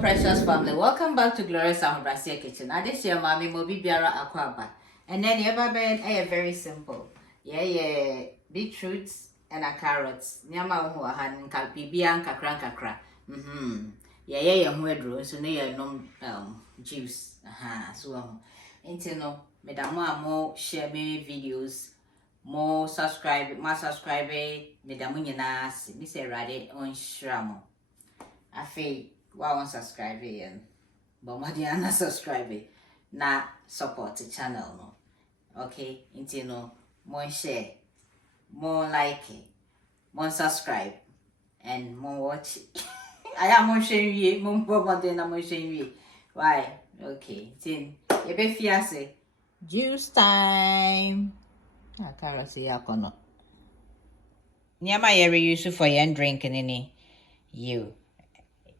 Precious family, welcome back to Glorious Ahobrasia Kitchen. Now this year, mommy mobi biara aquaba, and then the other bed very simple. Yeah, beetroots and a carrots. Nyama who a hand kalpibia and kakra. Yeah, mwedro so near no juice. So into no, madam more share me videos, more subscribe, madam na me say ready on shramo. I feel wa subscribe and but my dear na subscribe na support the channel no. Okay, into no more share, more like, more subscribe, and more watch. I am more share you, more than I'm share you. Why? Okay, tin. You be fiase. Juice time. I can't say I cannot. Nyama yeri use for your drinking any you.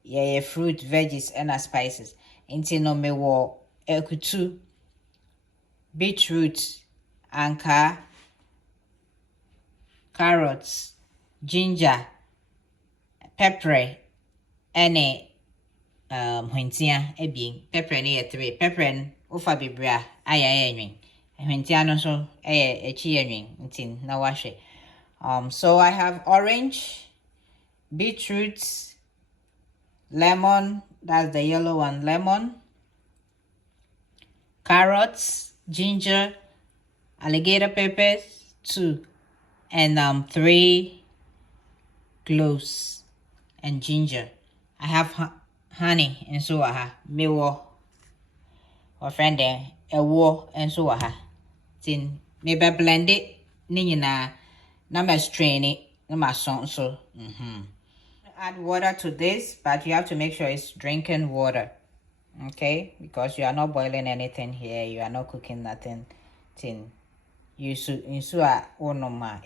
Yeah, fruit, veggies, and spices. Into no me wo ekutu, beetroot, anka, carrots, ginger, pepper, and Huntia, pepper and 3. Pepper and ufa bibra, aya Huntia no so a cheering, until na wash it. So I have orange, beetroot, lemon, that's the yellow one, lemon, carrots, ginger, alligator peppers, 2, and 3 cloves and ginger. I have honey and so me wo or friend there a wo and so tin maybe blend it na number strain it na so add water to this, but you have to make sure it's drinking water, okay? Because you are not boiling anything here, you are not cooking nothing. Tin you are onoma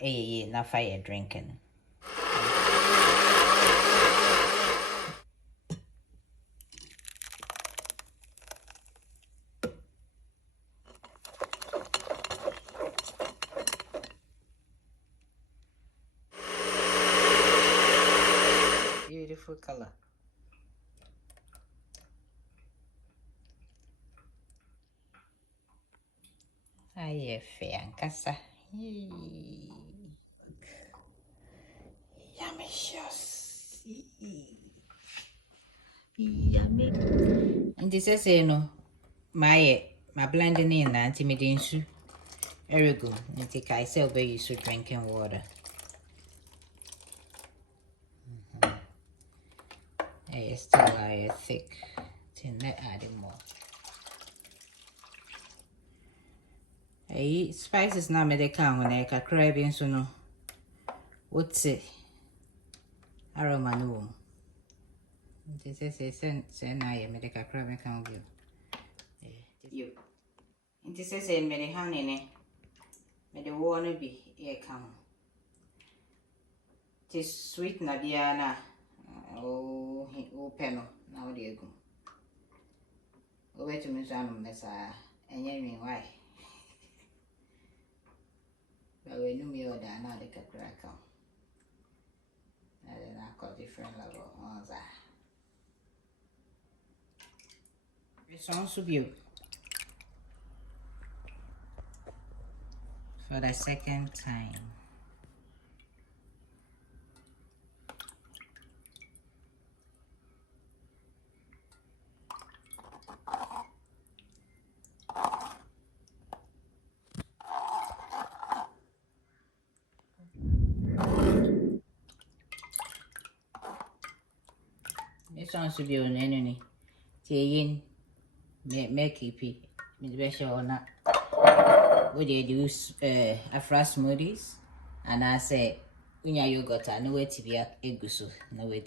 na fire drinking. Beautiful color. Ay, fair casa. Yummy. Yummy. And this is no my blending in anti-medin soup. Very good. And take I say obey you so drinking water. It's still thick. Then let adding more. Spices na me de kan when I kakra bi nso no. What's it? Aroma no. This is sen na ye me de kakra me kan bi. You. This is me de honey ne. Me de wo no bi e kan. This sweet na bia na peno na wo de egu. O wetu me so anu mesa enye mi why. But when you meal that now they can crack on. And then I got different level ones. It sounds so beautiful. For the second time. It sounds to be on any. Tayin, make it. Me be sure or not. What they do afra smoothies, and I say, when you yogurt, I know where to be a egusu, no way.